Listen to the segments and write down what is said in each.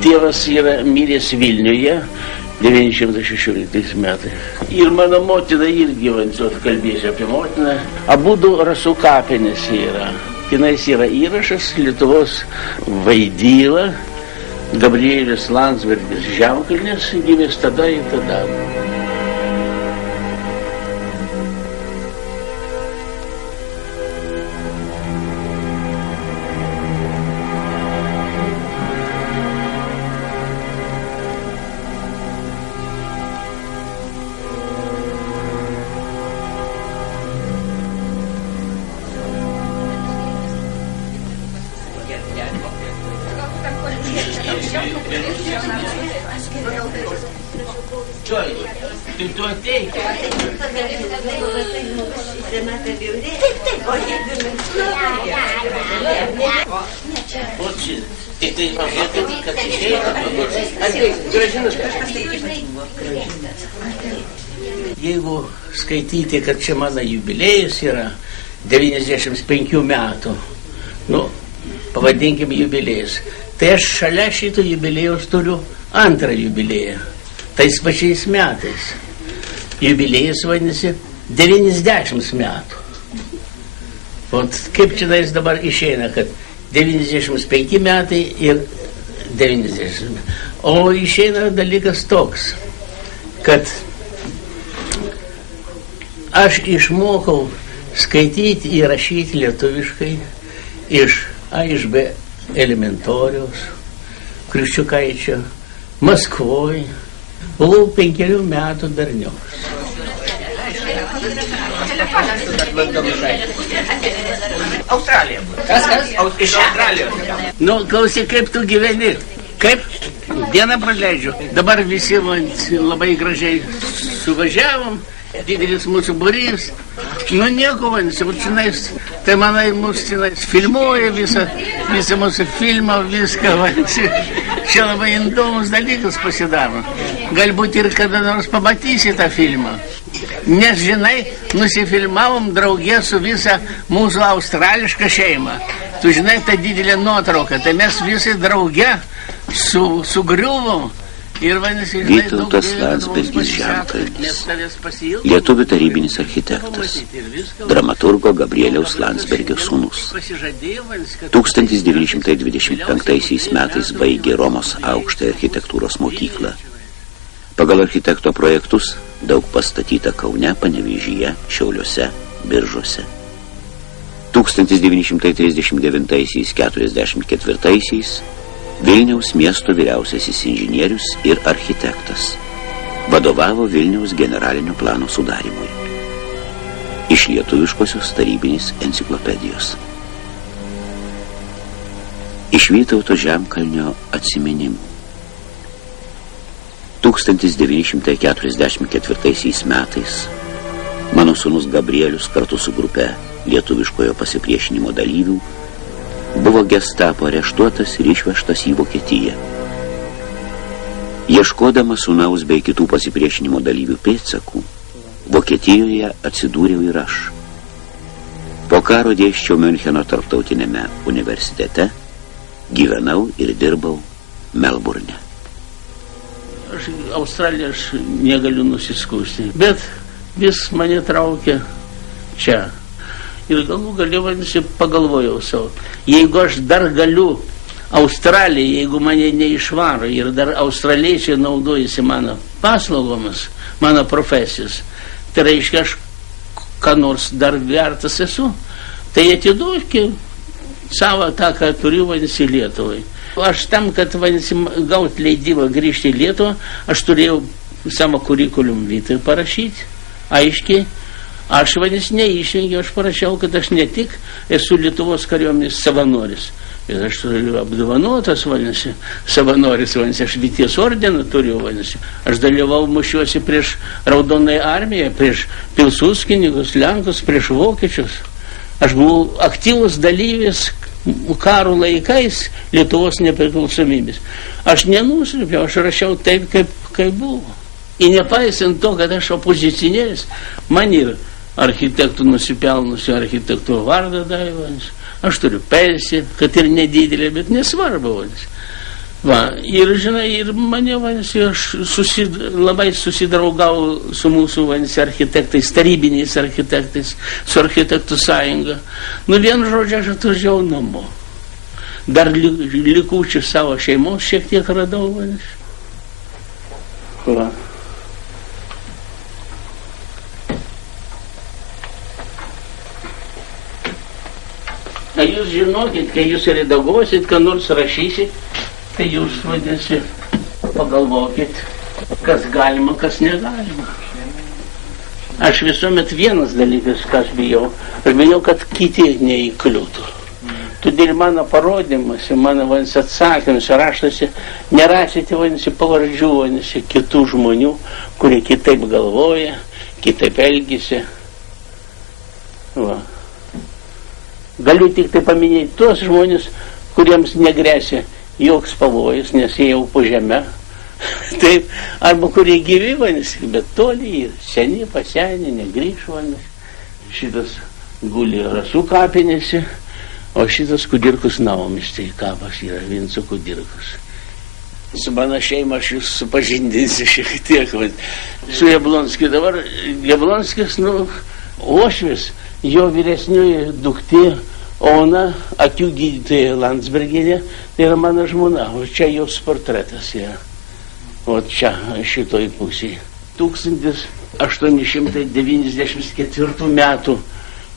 Tėvas yra miręs Vilniuje 916 metais. Ir mano motina irgi, kalbėsiu apie motiną. Abudu rasų kapinėse yra. Tenais yra įrašas Lietuvos vaidyla, Gabrielius Landsbergis Žemkalnis, gimęs tada ir tada. Tu ateik. O čia, tik tai pažiūrėkit, kad išeina. Ateik, Gražinas. Jeigu skaityti, kad čia mano jubiliejus yra 95 metų, pavadinkim jubiliejus, tai aš šalia šito jubiliejaus turiu antrą jubilieją. Tais pačiais metais. Jubiliejas vadinasi 90 metų. Kaip čia dabar išeina, kad 95 metai ir 90. O išeina dalykas toks, kad aš išmokau skaityti ir rašyti lietuviškai iš A iš B elementoriaus, Kriščiukaičio, Maskvoj. Buvau 5 metų darnios. Australija. Kas? Iš Australijos. Klausyk, kaip tu gyveni? Kaip? Dieną praleidžiu. Dabar visi labai gražiai suvažiavom. Didelis mūsų būrys. Nieko, tai manai mūsų filmuoja visą mūsų filmą, viską. Čia labai įdomus dalykas pasidaro. Galbūt ir kada nors pamatysi tą filmą. Nes, žinai, nusifilmavom draugė su visą mūsų australišką šeimą. Tu žinai, ta didelė nuotrauka. Tai mes visi draugė sugriuvom. Vytautas Landsbergis Žemkalnis, lietuvių tarybinis architektas, dramaturgo Gabrieliaus Landsbergio sūnus. 1925 metais baigė Romos aukštąją architektūros mokyklą. Pagal architekto projektus daug pastatyta Kaune, Panevėžyje, Šiauliuose, Biržuose. 1939–44 Vilniaus miesto vyriausiasis inžinierius ir architektas. Vadovavo Vilniaus generalinio plano sudarimui. Iš lietuviškosios tarybinės enciklopedijos. Iš Vytauto Žemkalnio atsiminimų. 1944 metais mano sūnus Gabrielius kartu su grupe lietuviškojo pasipriešinimo dalyvių buvo Gestapo areštuotas ir išvežtas į Vokietiją. Ieškodamas sūnaus bei kitų pasipriešinimo dalyvių pėdsakų, Vokietijoje atsidūriau ir aš. Po karo dėsčiau Miuncheno tarptautinėme universitete, gyvenau ir dirbau Melburne. Australiją aš negaliu nusiskųsti, bet vis mane traukia čia. Ir galų galiu, pagalvojau savo, jeigu aš dar galiu Australiją, jeigu mane neišvaro ir dar australiečiai naudojasi mano paslaugomis, mano profesijos, tai reiškia, aš ką nors dar vertas esu, tai atiduokė savo tą, ką turiu, vadinasi, Lietuvai. Aš tam, kad, vadinasi, gauti leidimą grįžti į Lietuvą, aš turėjau savo kurikulum vitae parašyti, aiškiai. Aš, vadinasi, neišvengiau, aš parašiau, kad aš ne tik esu Lietuvos kariuomenės savanoris, bet aš turiu apdovanotas, vadinasi, savanoris, vadinasi, aš Vyties ordiną turiu, vadinasi. Aš dalyvau mušiuosi prieš Raudonąją armiją, prieš Pilsudskininkus, Lenkus, prieš Vokiečius. Aš buvau aktyvus dalyvis karo laikais Lietuvos nepriklausomybės. Aš nenuslėpiau, aš rašiau taip, kaip buvo. Ir nepaisant to, kad aš opozicionierius, man ir architektų nusipelnusių architektų vardą davė. Aš turiu pensiją, kad ir nedidelė, bet nesvarbu. Va, ir žinai, ir mane, vadinasi, aš labai susidraugau su mūsų, vadinasi, architektais, tarybiniais architektais, su architektų sąjunga. Nu, vienu žodžiu, aš atvažiavau namo. Dar likučių savo šeimos šiek tiek radau, vadinasi. Va. Tai jūs žinokit, kai jūs redaguosit, ką nors rašysit, tai jūs, vadinasi, pagalvokit, kas galima, kas negalima. Aš visuomet vienas dalykas, ką aš bijau, kad kiti neįkliūtų. Todėl mano parodymuose, mano, vadinasi, atsakymuose, raštuose, nerasite, vadinasi, pavardžių, vadinasi, kitų žmonių, kurie kitaip galvoja, kitaip elgisi. Va. Galiu tik tai paminėti tuos žmonės, kuriems negresia joks pavojus, nes jie jau po žemę. Taip, arba kurie gyvi, vadinasi, bet toli, seni, pasenę, negrįš, vadinasi. Šitas guli Rasų kapinėse, o šitas Kudirkos Naumis, tai kapas yra Vinco Kudirkos. Su mano šeima aš jūs supažindinsiu šiek tiek, su Jablonskiu. Dabar Jablonskis, uošvis, jo vyresnioji duktė Ona, akių gydytoja Landsbergienė, tai yra mano žmona, o čia jos portretas yra. O čia, šitoj pusėje. 1894 metų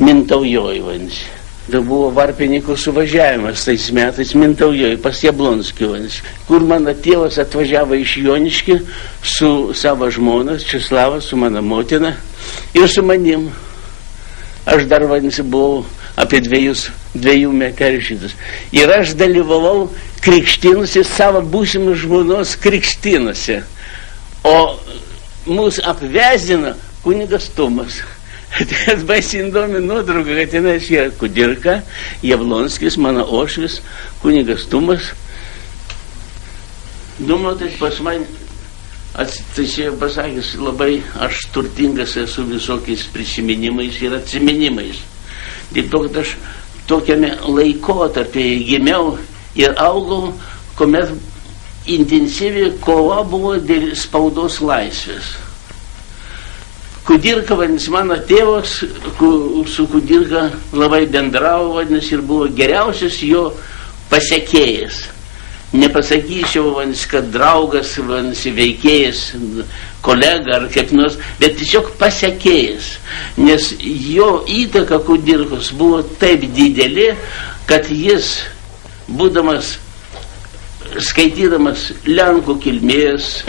Mintaujoj, vadinasi. Tai buvo varpininkų suvažiavimas tais metais Mintaujoj, pas Jablonskį, vadinasi. Kur mano tėvas atvažiavo iš Joniškį su savo žmona, Česlava, su mano motina ir su manim. Aš dar, vadinasi, buvau apie dviejų metų. Ir aš dalyvavau krikštynuose, savo būsimos žmonos krikštynuose. O mūsų apvesdino kunigas Tumas. Tai baisiai įdomi nuotrauka, kad tenais yra Kudirka, Jablonskis, mano uošvis, kunigas Tumas. Tai pas man, tai čia pasakys, labai aš turtingas esu visokiais prisiminimais ir atsiminimais. Tik to, kad aš tokiame laikotarpėje gimiau ir augau, kuomet intensyvi kova buvo dėl spaudos laisvės. Kudirka, vadinasi, mano tėvas su Kudirka labai bendravo, vadinasi, ir buvo geriausias jo pasekėjas. Nepasakyčiau, vadinasi, kad draugas, vadinasi, veikėjas, kolega ar kaip nors, bet tiesiog pasekėjas. Nes jo įtaka Kudirkos buvo taip didelė, kad jis, būdamas, skaitydamas Lenkų kilmės,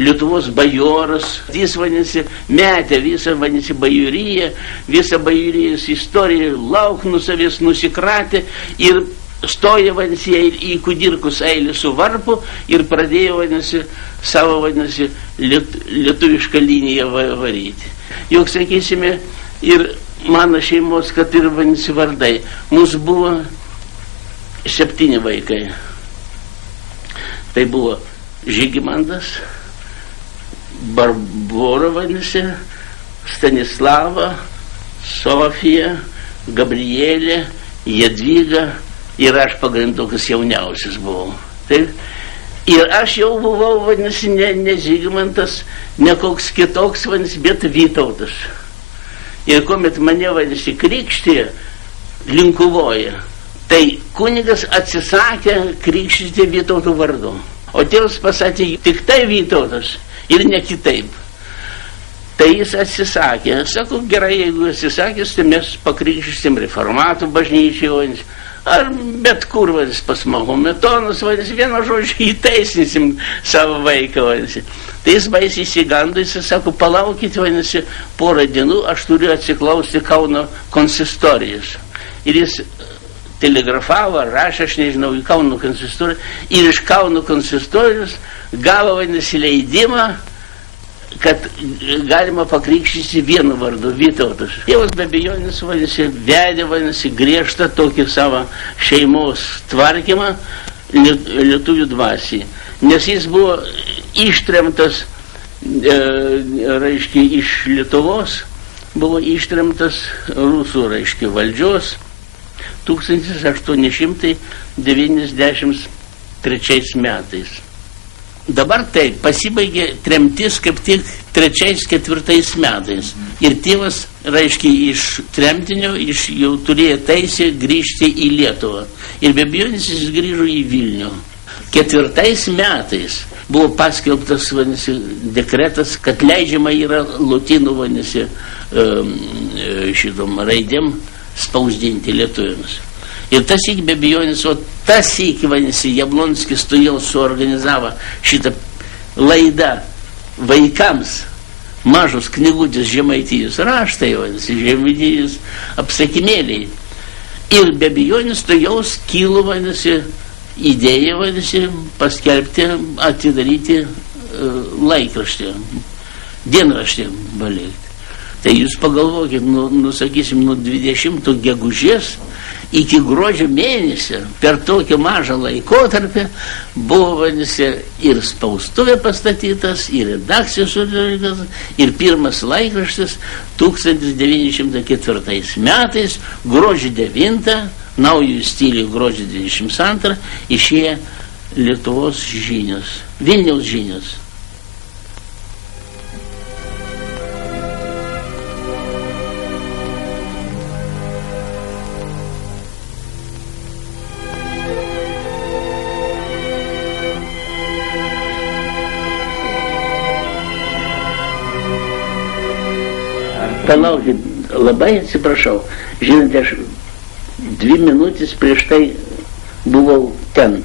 Lietuvos bajoras, jis, vadinasi, metė visą, vadinasi, bajoryją, visą bajorijos istoriją, lauk nusavės nusikratė ir stoja, vadinasi, į Kudirkos eilį su varpu ir pradėjo, vadinasi, savo, vadinasi, lietuvišką liniją varyti. Juk, sakysime, ir mano šeimos, kad ir, vadinasi, vardai. Mūsų buvo 7 vaikai. Tai buvo Žygimantas, Barbora, vadinasi, Stanislava, Sofija, Gabrielė, Jadvyga ir aš pagrindukas jauniausias buvau. Taip? Ir aš jau buvau, vadinasi, ne Žygimantas, ne koks kitoks, vadinasi, bet Vytautas. Ir kuomet mane, vadinasi, krikštė Linkuvoje, tai kunigas atsisakė krikštyti Vytauto vardu. O tėvas pasakė, tik tai Vytautas ir ne kitaip. Tai jis atsisakė. Sako, gerai, jeigu atsisakęs, tai mes pakrikštysim reformatų bažnyčiai, ar bet kur, vadinasi, pas Mahometonus, vadinasi, vieno žodžio įteisinsim savo vaiką, vadinasi. Tai jis baisiai įsigando, jis sako, palaukit, vadinasi, porą dienų, aš turiu atsiklausti Kauno konsistorijos. Ir jis telegrafavo, rašė, aš nežinau, į Kauno konsistoriją, ir iš Kauno konsistorijos gavo, vadinasi, leidimą, kad galima pakrikštyti vienu vardu, Vytautas. Tėvas be abejonės, vadinasi, vedė, vadinasi, griežtą tokį savo šeimos tvarkymą lietuvių dvasiai. Nes jis buvo ištremtas, reiškia, iš Lietuvos, buvo ištremtas rusų, reiškia, valdžios 1895 metais. Dabar taip, pasibaigė tremtis kaip tik 3-4 metais. Ir tėvas, reiškia, iš tremtinio jau turėjo teisę grįžti į Lietuvą. Ir be abejonės jis grįžo į Vilnių. 4 metais buvo paskelbtas, vadinasi, dekretas, kad leidžiama yra lotynų, vadinasi, šitom raidėm spausdinti lietuviams. Ir tas iki be abejonės, o tas iki, vadinasi, Jablonskis todėl suorganizavo šitą laidą vaikams, mažos knygutės Žemaitijos raštai, vadinasi, Žemaitijos apsakymėliai. Ir be abejonės todėl kilo, vadinasi, idėja, vadinasi, paskelbti, atidaryti laikraštį, dienraštį palikti. Tai jūs pagalvokit, sakysim, nuo 20 gegužės iki gruodžio mėnesio, per tokį mažą laikotarpį, buvo, vadinasi, ir spaustuvė pastatytas, ir redakcijos sudarytas, ir pirmas laikraštis 1904 metais, gruodžio 9, naujų stilių gruodžio 22, išėjo Lietuvos žinios, Vilniaus žinios. Palaukit, labai atsiprašau. Žinote, aš 2 minutės prieš tai buvau ten.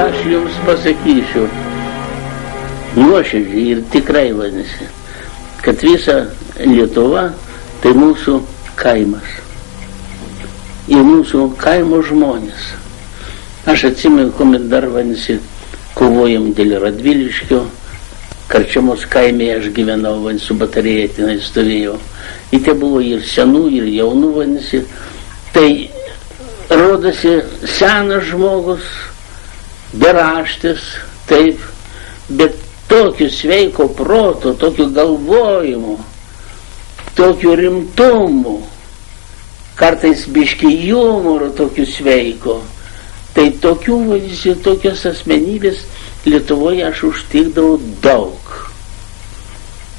Aš jums pasakysiu nuoširdžiai ir tikrai, vadinasi, kad visa Lietuva tai mūsų kaimas ir mūsų kaimo žmonės. Aš atsimenu, kuomet dar, vadinasi, kovojom dėl Radviliškio, Karčiamos kaime aš gyvenau, vadinasi, su batarėja tenai stovėjau. Ir tai buvo ir senų, ir jaunų, vadinasi. Tai rodosi senas žmogus, beraštis, taip, bet tokiu sveiko proto, tokiu galvojimu, tokiu rimtumu, kartais biški humoro tokiu sveiko. Tai tokių, vadinasi, tokios asmenybės Lietuvoje aš užtikdavau daug.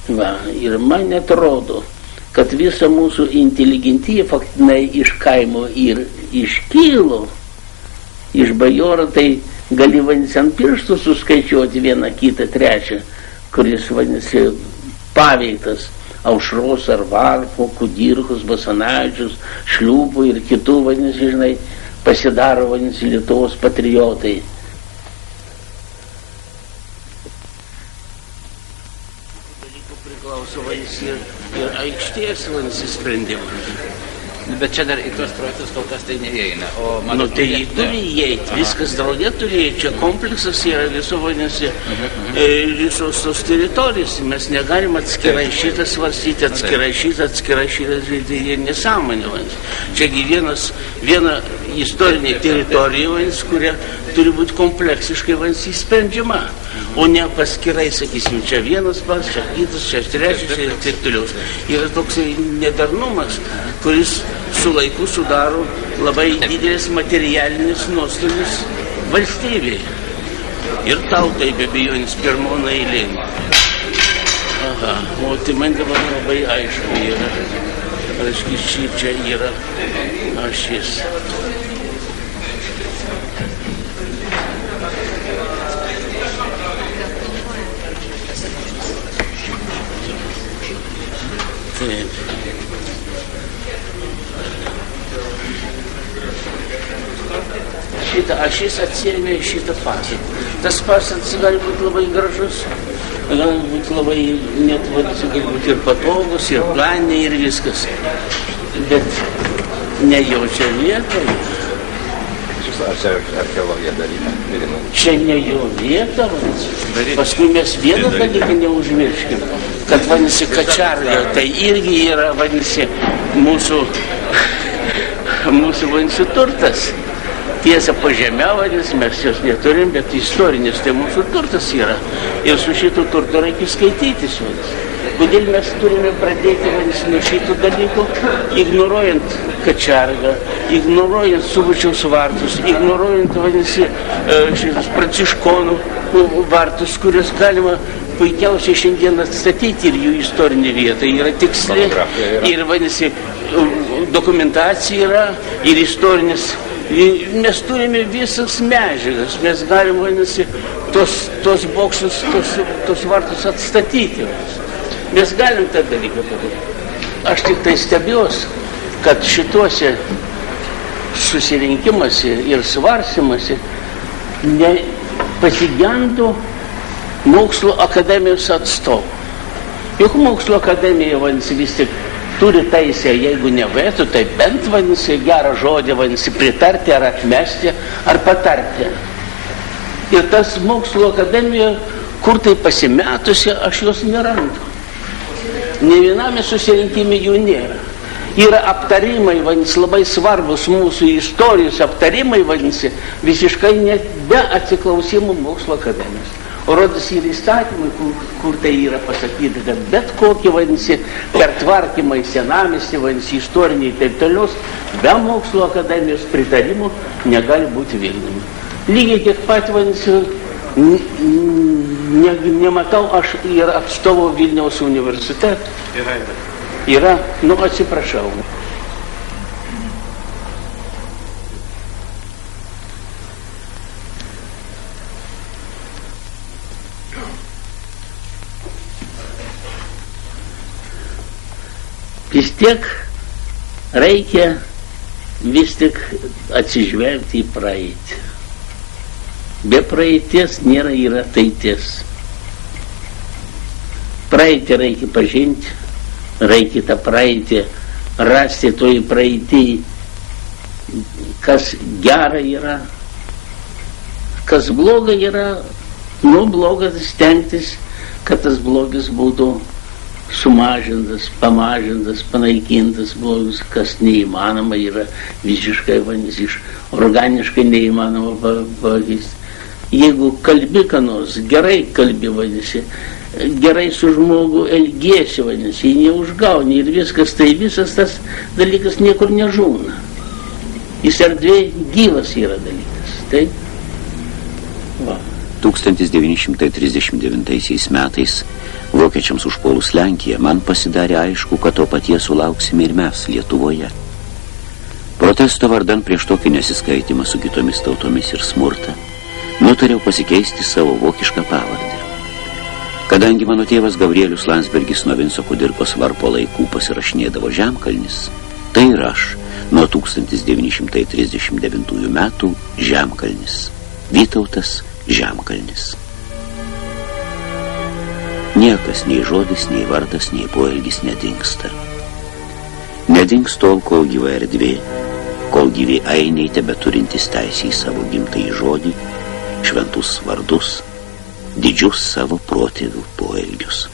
Va, ir man atrodo, kad visa mūsų inteligentija faktinai iš kaimo ir iškilo, iš bajoro, tai gali, vadinasi, ant pirštų suskaičiuoti vieną, kitą, trečią, kuris, vadinasi, paveiktas Aušros ar Varpo, Kudirkos, Basanavičius, Šliūpų ir kitų, vadinasi, žinai, pasidaro, vadinasi, Lietuvos patriotai. Dalykų priklauso, vadinasi, ir aikštės, vadinasi, sprendimas. Bet čia dar į tuos projektus kol kas tai neįeina. Tai turi įeiti, viskas draugė turi įeiti. Čia kompleksas yra viso, vadinasi, visos tos teritorijos. Mes negalim atskirai šitą svarstyti, atskirai šitą, tai nesąmonė. Čiagi viena istorinė teritorija, kuria turi būti kompleksiškai sprendžiama. O ne paskirai, sakysim, čia vienas pas, čia kitas, čia trečias ir taip toliau. Yra toks nedarnumas, kuris su laiku sudaro labai didelis materialinis nuostolis valstybėje. Ir tautai be abejonės pirmona eilė. Aha, o tai man dabar labai aišku yra. Reiškia, čia yra ašis. Taip. Šitą ašis atsiėmė šitą pastatą. Tas pastatas gali būti labai gražus, gali būti labai, net vadinasi, gali būti ir patogus, ir planiai, ir viskas. Bet nejaučia vietoje. Ar čia archeologija daryta? Čia ne jo vieta, paskui mes vieną dalyką neužmirškim, kad vadinasi kačarga, tai irgi yra vadinasi mūsų vadinasi turtas. Tiesa, po žemę vadinasi, mes jos neturim, bet istorinis tai mūsų turtas yra. Ir su šitų turtu reikia skaitytis vadinasi. Kodėl mes turime pradėti vadinasi nuo šitų dalykų, ignoruojant kačargą, ignoruojant Subačiaus vartus, ignoruojant vadinasi šitus pranciškonų vartus, kuriuos galima puikiausiai šiandien atstatyti ir jų istorinė vieta yra tiksli ir vadinasi dokumentacija yra ir istorinis. Mes turime visas medžiagas, mes galim vadinasi tos bokštus, tos vartus atstatyti. Mes galim tą dalyką padaryti. Aš tik tai stebiuosi, kad šituose susirinkimuose ir svarstymuose pasigendu mokslo akademijos atstovų. Juk mokslo akademija vadinasi vis tik turi teisę, jeigu ne veto, tai bent vadinasi gerą žodį vadinasi pritarti ar atmesti ar patarti. Ir tas mokslo akademija, kur tai pasimetusi, aš jos nerandu. Ne viename susirinkime jų nėra. Yra aptarimai, vadinasi, labai svarbus mūsų istorijos aptarimai, vadinasi, visiškai net be atsiklausimų mokslo akademijos. O rodos yra įstatymai, kur tai yra pasakyta, kad bet kokie, vadinasi, pertvarkymai senamiestį, vadinasi, istoriniai ir taip toliau, be mokslo akademijos pritarimų negali būti vykdomi. Lygiai tiek pat, vadinasi, nematau aš ir atstovo Vilniaus universitetą. Yra, nu atsiprašau. Vis tiek reikia vis tik atsižvelgti į praeitį. Be praeities nėra ir ateities. Praeitį reikia pažinti, reikia tą praeitį rasti toj praeitį, kas gera yra, kas bloga yra, nu blogas stengtis, kad tas blogis būtų sumažintas, pamažintas, panaikintas blogus, kas neįmanoma yra visiškai vadinasi, organiškai neįmanoma pakeisti. Jeigu kalbi ką nors, gerai kalbi vadinasi, gerai su žmogu elgiesi vadinasi, jį neužgauni ir viskas, tai visas tas dalykas niekur nežūna. Jis erdvėj gyvas yra dalykas. Tai? Va. 1939 metais vokiečiams užpuolus Lenkiją man pasidarė aišku, kad to paties sulauksime ir mes Lietuvoje. Protesto vardan prieš tokį nesiskaitimą su kitomis tautomis ir smurtą nutariau pasikeisti savo vokišką pavardę. Kadangi mano tėvas Gabrielius Landsbergis nuo Vinco Kudirkos varpo laikų pasirašinėdavo Žemkalnis, tai ir aš nuo 1939 metų Žemkalnis. Vytautas Žemkalnis. Niekas, nei žodis, nei vardas, nei poelgis nedingsta. Nedings tol, kol gyva erdvė, kol gyvi ainiai tebeturintys teisę į savo gimtąjį žodį, šventus vardus, didžius savo protėvių poelgius.